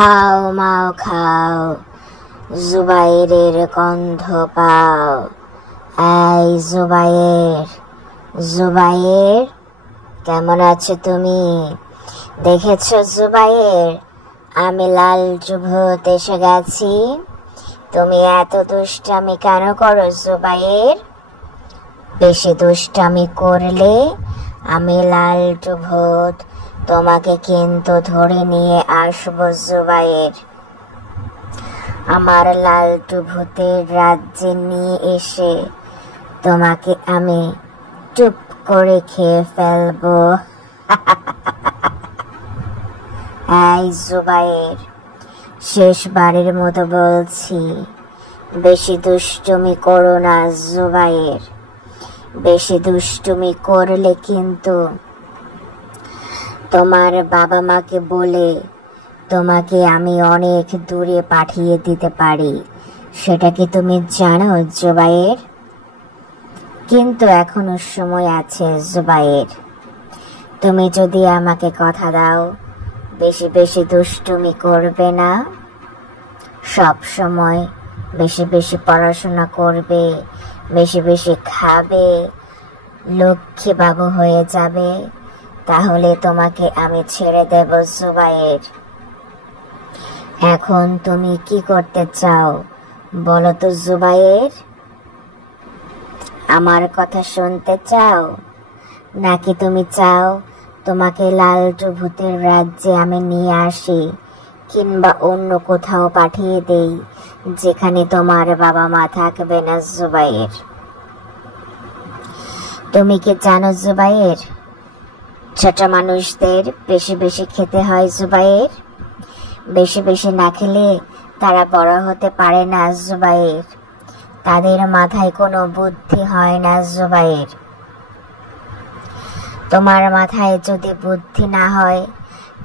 খাও মাও খাও, জুবাইরের গন্ধ পাও। এই জুবাইর, জুবাইর কেমন আছো তুমি? দেখেছো জুবাইর, আমি লালচু ভূত এসে গেছি। তুমি এত দুষ্টামি কেন করো জুবাইর? বেশি দুষ্টামি করলে আমি লালটু ভূত তোমাকে কিন্তু ধরে নিয়ে আসবো জুবাইর। আমার লালটু ভূতের রাজ্যে নিয়ে এসে তোমাকে আমি চুপ করে খেয়ে ফেলবো। এই জুবাইর, শেষবারের মতো বলছি, বেশি দুষ্টুমি করো না জুবাইর। বেশি দুষ্টুমি করলে কিন্তু তোমার বাবা মাকে বলে তোমাকে আমি অনেক দূরে পাঠিয়ে দিতে পারি। সেটা কি তুমি জানো জুবাইর? কিন্তু এখনো সময় আছে জুবাইর। তুমি যদি আমাকে কথা দাও, বেশি বেশি দুষ্টুমি করবে না, সব সময় বেশি বেশি পড়াশোনা করবে, বেশি বেশি খাবে, লক্ষ্মী বাবু হয়ে যাবে, তাহলে তোমাকে আমি ছেড়ে দেব জুবাইর। এখন তুমি কি করতে চাও বলো তো জুবাইর? আমার কথা শুনতে চাও, নাকি তুমি চাও তোমাকে লালটু ভূতের রাজ্যে আমি নিয়ে আসি, কিংবা অন্য কোথাও পাঠিয়ে দেই যেখানে তোমার বাবা মা থাকবে না জুবাইর? তুমি কি জানো জুবাইর, ছোট মানুষদের বেশি বেশি খেতে হয় জুবাইর। বেশি বেশি না খেলে তারা বড় হতে পারে না জুবাইর। তাদের মাথায় কোনো বুদ্ধি হয় না জুবাইর। তোমার মাথায় যদি বুদ্ধি না হয়,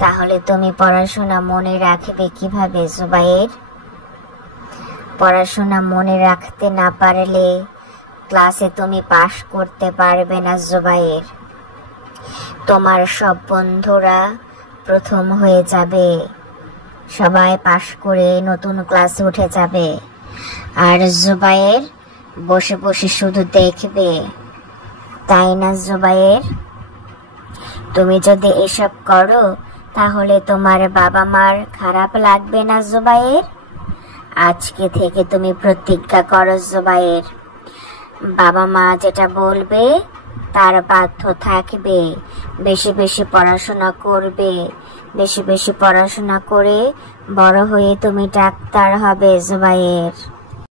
তাহলে তুমি পড়াশোনা মনে রাখবে কিভাবে জুবাইর? পড়াশোনা মনে রাখতে না পারলে ক্লাসে তুমি পাশ করতে পারবে না জুবাইর। তোমার সব বন্ধুরা প্রথম হয়ে যাবে, সবাই পাশ করে নতুন ক্লাসে উঠে যাবে, আর জুবাইর বসে বসে শুধু দেখবে, তাই না জুবাইর? তুমি যদি এসব করো, তাহলে তোমার বাবা মার খারাপ লাগবে না জুবাইর? আজকে থেকে তুমি প্রতিজ্ঞা করো জুবাইর, বাবা মা যেটা বলবে তার বাধ্য থাকবে। বেশি বেশি পড়াশোনা করবে, বেশি বেশি পড়াশোনা করে বড় হয়ে তুমি ডাক্তার হবে জুবাইর।